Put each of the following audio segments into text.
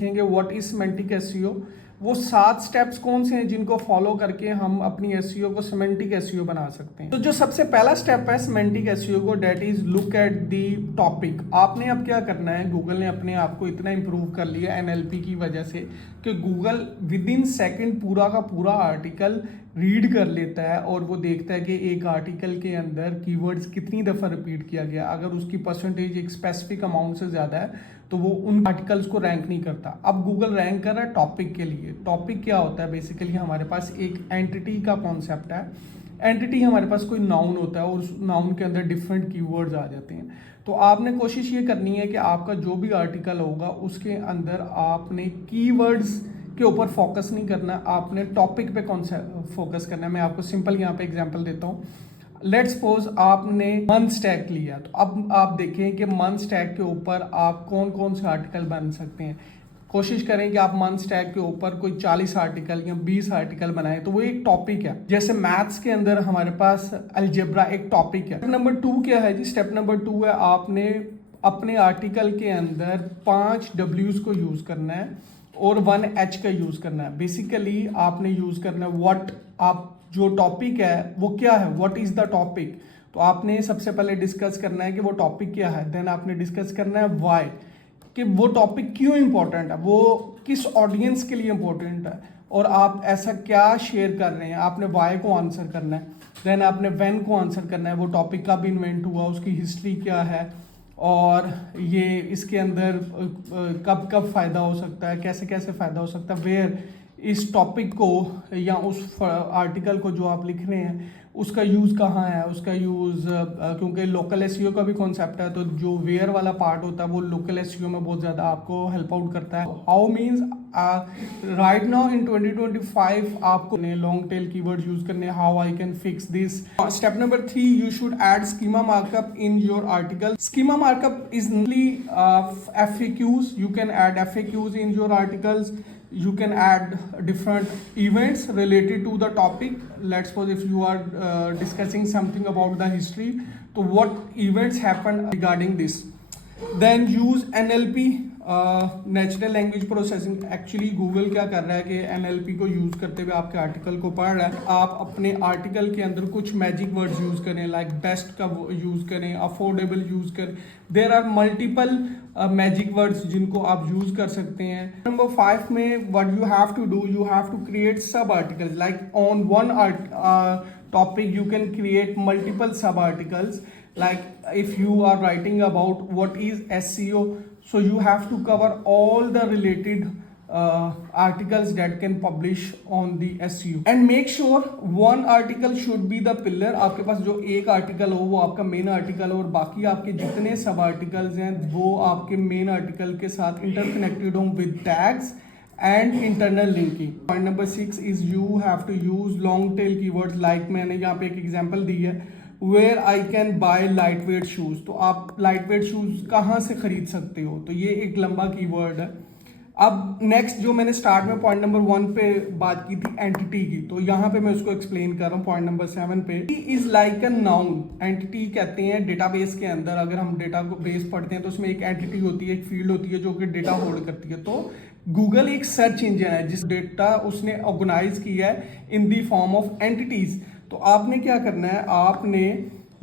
देखेंगे what is semantic SEO. वो 7 steps कौन से हैं जिनको फॉलो करके हम अपनी एसईओ को सिमेंटिक एसईओ बना सकते हैं। तो जो सबसे पहला स्टेप है सिमेंटिक एसईओ को, that is look at the topic. आपने अब क्या करना है, गूगल ने अपने आप को इतना इंप्रूव कर लिया एनएलपी की वजह से कि गूगल विद इन सेकेंड पूरा का पूरा आर्टिकल रीड कर लेता है और वो देखता है कि एक आर्टिकल के अंदर कीवर्ड्स कितनी दफ़ा रिपीट किया गया। अगर उसकी परसेंटेज एक स्पेसिफिक अमाउंट से ज़्यादा है तो वो उन आर्टिकल्स को रैंक नहीं करता। अब गूगल रैंक कर रहा है टॉपिक के लिए। टॉपिक क्या होता है, बेसिकली हमारे पास एक एंटिटी का कॉन्सेप्ट है। एंटिटी हमारे पास कोई नाउन होता है और उस नाउन के अंदर डिफरेंट कीवर्ड्स आ जाते हैं। तो आपने कोशिश ये करनी है कि आपका जो भी आर्टिकल होगा उसके अंदर आपने कीवर्ड्स के ऊपर फोकस नहीं करना, आपने टॉपिक पे कौन सा फोकस करना है। मैं आपको सिंपल यहाँ पे एग्जांपल देता हूँ। लेट्स सपोज आपने मंथ स्टैक लिया, तो अब आप देखें कि मंथ स्टैक के ऊपर आप कौन कौन से आर्टिकल बन सकते हैं। कोशिश करें कि आप मंथ स्टैक के ऊपर कोई 40 आर्टिकल या 20 आर्टिकल बनाएं, तो वो एक टॉपिक है। जैसे मैथ्स के अंदर हमारे पास अलजेब्रा एक टॉपिक है। स्टेप नंबर 2 क्या है जी, स्टेप नंबर 2 है आपने अपने आर्टिकल के अंदर 5 W's को यूज करना है और 1 H का यूज करना है। बेसिकली आपने यूज करना है व्हाट, आप जो टॉपिक है वो क्या है, व्हाट इज द टॉपिक। तो आपने सबसे पहले डिस्कस करना है कि वो टॉपिक क्या है, देन आपने डिस्कस करना है व्हाई, कि वो टॉपिक क्यों इंपॉर्टेंट है, वो किस ऑडियंस के लिए इंपॉर्टेंट है और आप ऐसा क्या शेयर कर रहे हैं। आपने वाई को आंसर करना है, देन आपने व्हेन को आंसर करना है, वो टॉपिक कब इन्वेंट हुआ, उसकी हिस्ट्री क्या है और ये इसके अंदर कब कब फ़ायदा हो सकता है, कैसे कैसे फ़ायदा हो सकता है, वेयर इस टॉपिक को या उस आर्टिकल को जो आप लिख रहे हैं उसका यूज़ कहाँ है, उसका यूज़ क्योंकि लोकल एसईओ का भी कॉन्सेप्ट है, तो जो वेयर वाला पार्ट होता है वो लोकल एसईओ में बहुत ज़्यादा आपको हेल्प आउट करता है। How means right now in 2025 आपको लॉन्ग टेल कीवर्ड यूज करने, how I can fix this. Step number 3, you should add schema markup in your article. Schema markup is नली FAQs. You can add FAQs in your articles. You can add different events related to the topic. Let's suppose if you are discussing something about the history, so what events happen regarding this. Then use NLP, natural language processing. Actually Google क्या कर रहा है कि NLP को use करते हुए आपके article को पढ़ रहा है। आप अपने आर्टिकल के अंदर कुछ मैजिक वर्ड्स यूज़ करें, लाइक बेस्ट का यूज़ करें, अफोर्डेबल यूज़ करें। There are multiple magic words जिनको आप यूज़ कर सकते हैं। नंबर 5 में what you have to do, you have to create sub articles, like on one topic you can create multiple sub articles. Like if you are writing about what is SEO, so you have to cover all the related articles that can publish on the SEO, and make sure one article should be the pillar. आपके पास जो एक article हो वो आपका main article हो और बाकी आपके जितने सब आर्टिकल्स हैं वो आपके मेन आर्टिकल के साथ इंटरकनेक्टेड हो with tags and internal linking. Point number 6 is you have to use long tail keywords, like मैंने यहाँ पे एक एग्जांपल दी है, where I can buy lightweight shoes. तो आप lightweight shoes कहाँ से खरीद सकते हो, तो ये एक लंबा कीवर्ड है। अब नेक्स्ट जो मैंने स्टार्ट में पॉइंट नंबर 1 पे बात की थी एंटिटी की, तो यहाँ पे मैं उसको एक्सप्लेन कर रहा हूँ पॉइंट नंबर 7 पे। Is like a noun. Entity कहते हैं डेटाबेस के अंदर, अगर हम डेटा को बेस पढ़ते हैं तो उसमें एक एंटिटी होती है, एक फील्ड होती है जो कि डेटा होल्ड करती है। तो गूगल एक सर्च इंजन है जिस डेटा उसने ऑर्गेनाइज किया है इन दी फॉर्म ऑफ एंटिटीज। तो आपने क्या करना है, आपने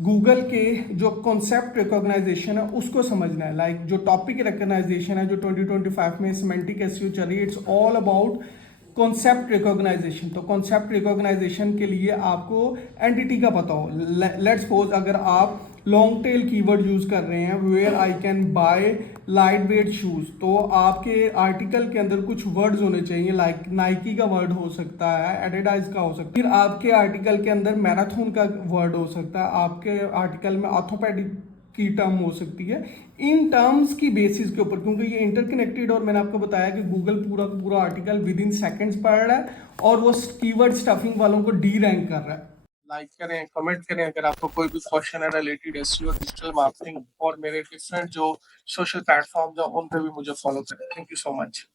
गूगल के जो कॉन्सेप्ट रिकॉग्नाइजेशन है उसको समझना है। लाइक जो टॉपिक रिकॉग्नाइजेशन है जो 2025 में सिमेंटिक एसईओ चल रही है, it's all about concept recognization. तो कॉन्सेप्ट रिकॉग्नाइजेशन के लिए आपको एंटिटी का पता हो। लेट्स सपोज अगर आप लॉन्ग टेल कीवर्ड यूज कर रहे हैं, where I can buy light weight shoes, तो आपके आर्टिकल के अंदर कुछ वर्ड्स होने चाहिए, लाइक नाइकी का वर्ड हो सकता है, एडिडास का हो सकता है, फिर आपके आर्टिकल के अंदर मैराथन का वर्ड हो सकता है, आपके आर्टिकल में ऑर्थोपेडिक की टर्म हो सकती है। इन टर्म्स की बेसिस के ऊपर, क्योंकि ये इंटरकनेक्टेड, और मैंने आपको बताया कि गूगल पूरा पूरा आर्टिकल विद इन सेकेंड्स पढ़ रहा है और वो कीवर्ड स्टफिंग वालों को डी रैंक कर रहा है। लाइक करें, कमेंट करें अगर आपको कोई भी क्वेश्चन है रिलेटेड एसईओ, डिजिटल मार्केटिंग और मेरे डिफरेंट जो सोशल प्लेटफॉर्म्स हैं उन पे भी मुझे फॉलो करें। Thank you so much.